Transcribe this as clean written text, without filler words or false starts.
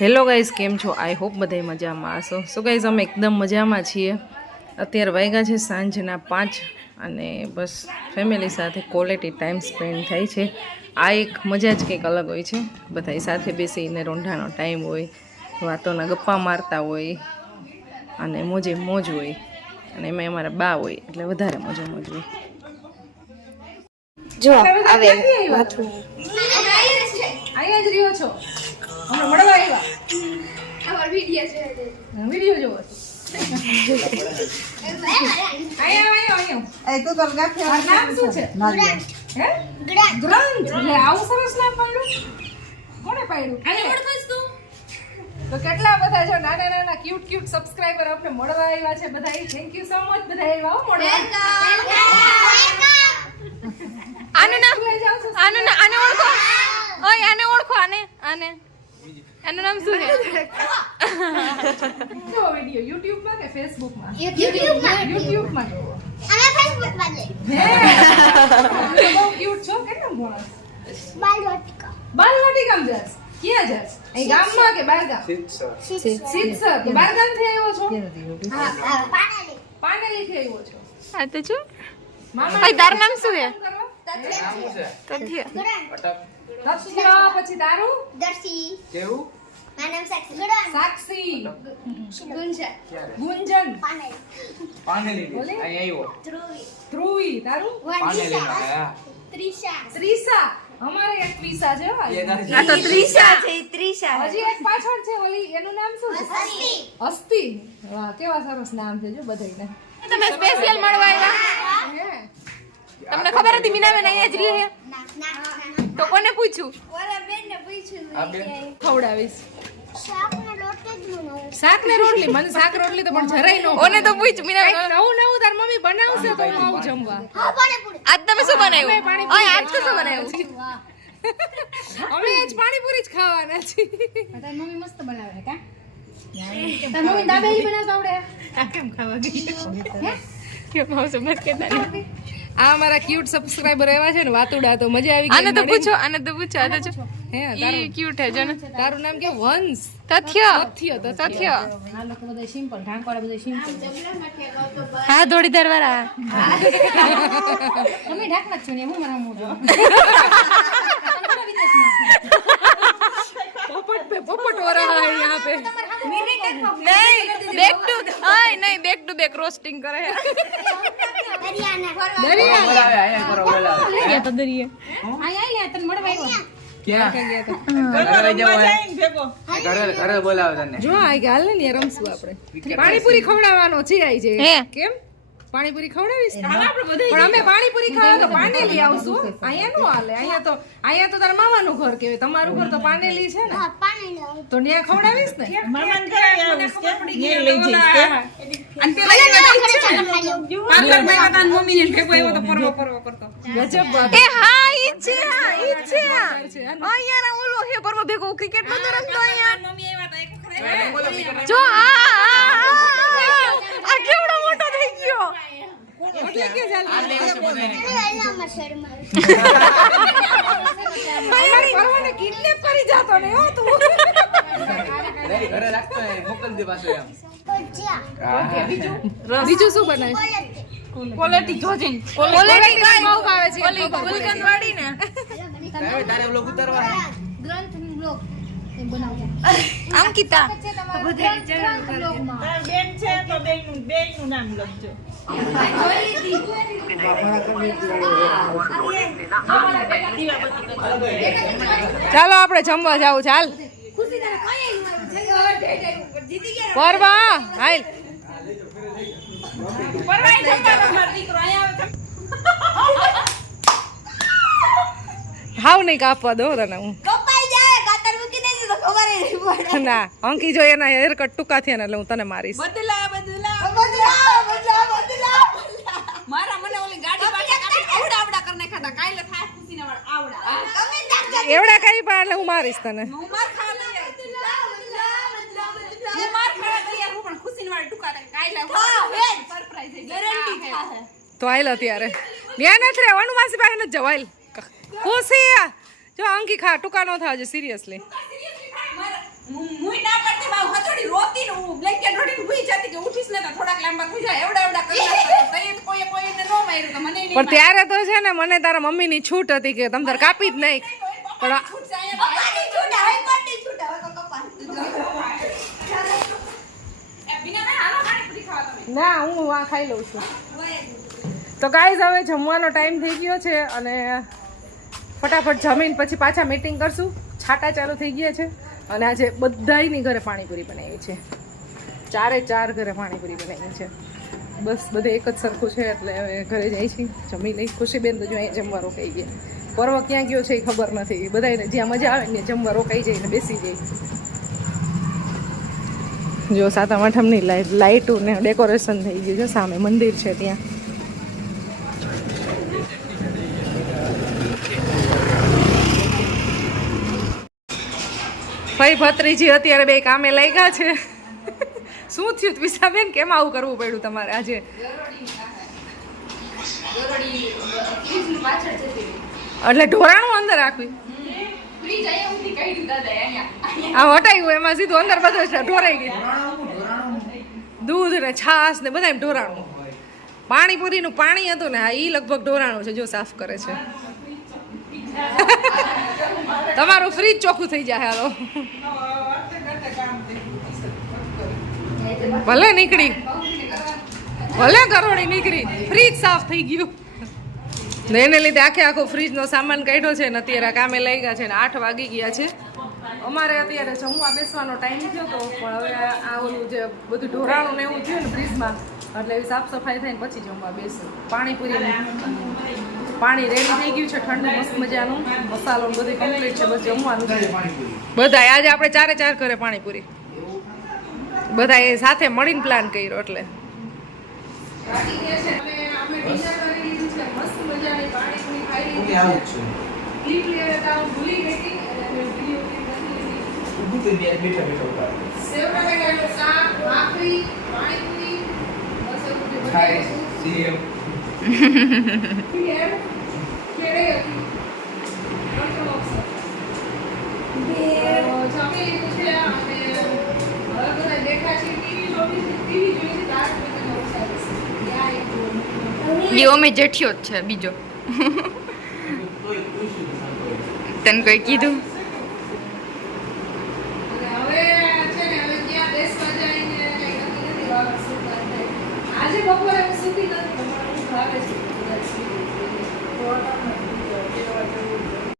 Hello guys, કેમ છો? I hope બધાય મજામાં હશો. સો ગાઈઝ, અમે એકદમ મજામાં છીએ. અત્યારે વાગ્યા છે સાંજના 5 અને બસ ફેમિલી સાથે ક્વોલિટી ટાઈમ સ્પેન્ડ થાય છે. આ એક મજા જ કંઈક અલગ હોય છે. બધાય સાથે બેસીને રોંઢાનો ટાઈમ હોય, વાતોના ગપ્પા મારતા હોય અને મોજે મોજ હોય. અને એમાં અમારા બા હોય એટલે વધારે મોજે મોજ હોય. જો આવે આયા જ રહ્યો છો? હમણાં મળવા આવ્યા? અમાર વિડિયો છે. વિડિયો જોવો છો? આયા. એ તો તલગાથી આ નામ શું છે? હે? ગ્રંથ. એટલે આવું સરસ નામ પાડ્યું? કોણે પાડ્યું? આને ઓળખસ તું? તો કેટલા બધા જો નાના નાના ક્યુટ સબસ્ક્રાઇબર આપણે મળવા આવ્યા છે. બધાય થેન્ક યુ સો મચ. બધા આવ્યા હો મળવા. આનું નામ આને ઓળખો. ઓય આને ઓળખો. આને આનું નામ શું છે? જો વિડિયો YouTube માં કે Facebook માં? YouTube YouTube માં જોવો. અમે Facebook માં જોઈ. બહુ ક્યુટ છો. કેટલા ભણો? બાલવાટિકા. બાલવાટિકામાં જાસ? ક્યાં જાસ? અહીં ગામમાં કે બહાર ગામ? સિદ્ધસર. તો બહાર ગામથી આવ્યો છો? હા પાનેલી. પાનેલી થી આવ્યો છો? આ તો જો મામા ઓય તારું નામ શું છે? તથ્ય. તથ્ય. પછી તારું? દર્શી. કેવું? મારું નામ સાક્ષી. ગુડાન. સાક્ષી. ગુંજન. ગુંજન. પાનેલી. પાનેલી બોલે? અહીં આવ્યો ધ્રુવી. ધ્રુવી. તારું? પાનેલી વંશિકા. માં ગયા ત્રિષા. ત્રિષા. અમારે એક ત્રિષા છે હો. આ તો ત્રિષા છે. ત્રિષા હજી એક પાછળ છે ઓલી, એનું નામ શું છે? અસ્તિ. અસ્તિ. વાહ, કેવા સરસ નામ છે જો બધાયને. તમે સ્પેશિયલ મળવા આવ્યા? હે? તમને ખબર હતી મીનાબેન અહીંયા જ રહે છે? ના. તો કોને પૂછ્યું? ઓલા બેનને પૂછ્યું આ બેન? ખવડાવીશ. શાકનો લોટ જ બનાવો. શાક ને રોટલી. મને શાક રોટલી તો પણ જરાય નો ઓને તો પૂછ્યું મીનાબેન. નવું તાર મમ્મી બનાવશે તો હું આવું જમવા. હા પાણીપુરી. આજ તમે શું બનાવ્યું? અમે પાણીપુરી ઓય આજ તો શું બનાવ્યું? અમે આજ પાણીપુરી જ ખાવાના છીએ. તારી મમ્મી મસ્ત બનાવે કા તારી મમ્મી દાબેલી બનાવતા આવડે આ કેમ ખાવા ગઈ? કેમ આવશે મત કેતા નહીં. આ અમારા ક્યુટ સબસ્ક્રાઇબર આવ્યા છે ને વાતુડા, તો મજા આવી ગઈ. આને તો મળીને. પૂછો. આ તો જો હે ઈ તારું ક્યુટ હે જો ને. તારું નામ કે વંશ? તથ્ય. તથ્ય. આ લોકો બધા સિમ્પલ ઢાંકવાળા બધા સિમ્પલ હા દોડીદાર વાળા. તમે ઢાકના જ છો ને હું મારા મોઢો પોપટ हो रहा है यहाँ पे. नहीं बैक टू बैक रोस्टिंग करे है. દરિયાના. બોલાવે અહીંયા કરો બોલાવે ગયા તો દરિયે આયા તને મળવા આવ્યો ક્યાં ઘરે બોલાવે તને જો આ કે હાલ ને રમશું આપણે. પાણીપુરી ખવડાવવાનો છે આઈ છે. હે? કેમ પાણીપુરી ખવડાવીશ? પણ અમે પાણીપુરી ખાવા તો પાનેલી આવશું. અહીંયા નો હાલે. અહીંયા તો તારા મામાનું ઘર કહેવાય. તમારું ઘર તો પાનેલી છે ને, હા પાણી. તો ત્યાં ખવડાવીશ ને. ગજબ વાત. એ હા ઈ છે. અહીંયા ના ઓલો હે પરમ ભેગો ક્રિકેટ નતો રમતો અહીંયા. જો આ કેવડો મોટો થઈ ગયો. એટલે કે ચાલ એનામાં શર્મા. પરવાને કિડનેપ કરી જાતો ને હો તું. ઘરે રાખતો મોકલ દે પાછો એમ ભજીયા. બીજું શું બનાવે? ક્વોલિટી જોજિંગ ક્વોલિટી કાઈ બહુ ભાવે છે. ઓલી ગુલકંદ વાળી ને તારે ઓલો ઉતારવા ગ્રંથ બ્લોગ એ બનાવજો અંકિતા છે તમારો ગ્રંથ બ્લોગમાં બેન છે તો બેયનું નામ લખજો. ચાલો આપણે જમવા જાવું. ચાલ પરવા હાલ. હાવ નહીં કાપવા દો તને હું. કપાઈ જાય કાતર મૂકી દેજે તો ખબર નહીં પડે. ના અંકી જો એના હેર કટ ટૂંકા થયા ને એટલે હું તને મારીશ. બદલા. મારા મને ઓલી ગાડી પાછી આવડા કરને ખાતા કાલે થાય ખુશીના વાળ આવડા એવડા કઈ પણ એટલે હું મારીશ તને. હું માર ખાવા લઈ હું માર ખાવા તૈયાર હું પણ ખુશીના વાળ ટુકા કાલે સરપ્રાઈઝ ગેરંટી થાય. તો આયલ અત્યારે ત્યાં નથી રહેવાનું. માસી પાસે નથી જવાય. ખુશી જો અંકી ખા ટૂંકા ન થાવજે સિરિયસલી. હું કે ઉઠીશ ને તો થોડાક લાંબા થઈ જાય એવડા એવડા કરી નાખતા તઈ તો કોઈએ કોઈને નો માર્યું તો મને પણ ત્યારે તો છે ને મને તારા મમ્મીની છૂટ હતી કે તમ તાર કાપી જ નહીં પણ આ- કપાની છૂટ હવે કોટી છૂટ હવે તો કપાની બિના મે હાલો પાણીપુરી ખાવા તમે ના હું આ ખાઈ લઉં છું તો ગાઈઝ હવે જમવાનો ટાઈમ થઈ ગયો છે અને ફટાફટ જમીન પછી પાછા મીટિંગ કરશું છાટા ચાલુ થઈ ગયા છે અને આજે બધાયની ઘરે પાણીપુરી બનાવી છે 4 ઘરે પાણીપુરી બનાવી છે બસ બધે એક જ સરખું છે એટલે હવે ઘરે જાય છે જમી લઈ ખુશીબેન તો જો અહીંયા જમવા રોકાઈ ગયા પર્વ ક્યાં ગયો છે એ ખબર નથી બધાને જ્યાં મજા આવે ને જમવા રોકાઈ જાય ને બેસી જાય જો સાતમ આઠમની લાઇટું ને ડેકોરેશન થઈ ગયું છે સામે મંદિર છે ત્યાં ભાઈ ભત્રીજી અત્યારે બે કામે લાગ્યા છે શું થયું ત્વિષાબેન કેમ આવું કરવું પડ્યું તમારે આજે એટલે ઢોરાણું અંદર રાખ્યું ફ્રીજ આયા ઉધી કાઢી દાદા અહીંયા આ હટાયું એમાં સીધું અંદર બધું છે ઢોરાઈ ગયું દૂધ ને છાશ ને બધા ઢોરાણું પાણીપુરીનું પાણી હતું ને હા ઈ લગભગ ઢોરાણું છે જો સાફ કરે છે તમારું ફ્રીજ ચોખ્ખું થઈ જાય હાલો ભલે નીકળી ભલે કરોડી નીકળી ફ્રીજ સાફ થઈ ગયું ને એને લીધે આખો ફ્રીજનો સામાન કાઢ્યો છે ને અત્યારે કામે લઈ ગયા છે ને 8 વાગી ગયા છે અમારે અત્યારે જમવા બેસવાનો ટાઈમ થયો તો પણ હવે આ ઓલું જે બધું ઢોરાણું ને એવું થયું ને ફ્રીજમાં એટલે એવી સાફ સફાઈ થઈને પછી જમવા બેસે પાણીપુરી પાણી રેડી થઈ ગયું છે ઠંડુ મસ્ત મજાનું મસાલો ને બધું કમ્પ્લીટ છે બસ જમવાનું છે બધા આજે આપણે 4 ઘરે પાણીપુરી બધા એ સાથે મળીને પ્લાન કર્યો એટલે ઓકે આવું જ છે મીઠા મીઠા ખાય સેવ યો મે જેઠિયો જ છે બીજો તને કોઈ કીધું